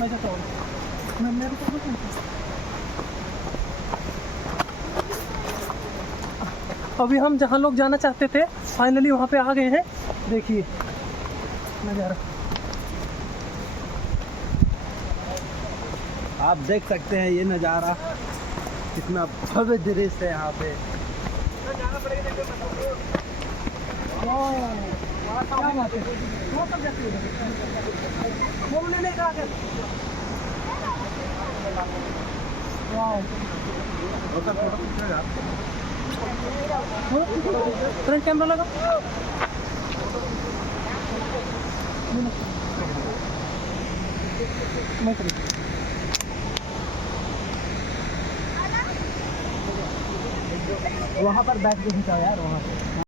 मैं जाता हूँ। मैं मेरे को कुछ नहीं। अभी हम जहाँ लोग जाना चाहते थे फाइनली वहाँ पे आ गए हैं। देखिए नज़ारा, आप देख सकते हैं ये नज़ारा कितना भव्य दृश्य है यहाँ पे। क्या बात है, वो सब जाती है वो लेने का आगे। फ्रंट कैमरा लगा। मैं वहाँ पर बैठ के खींचा यार वहाँ।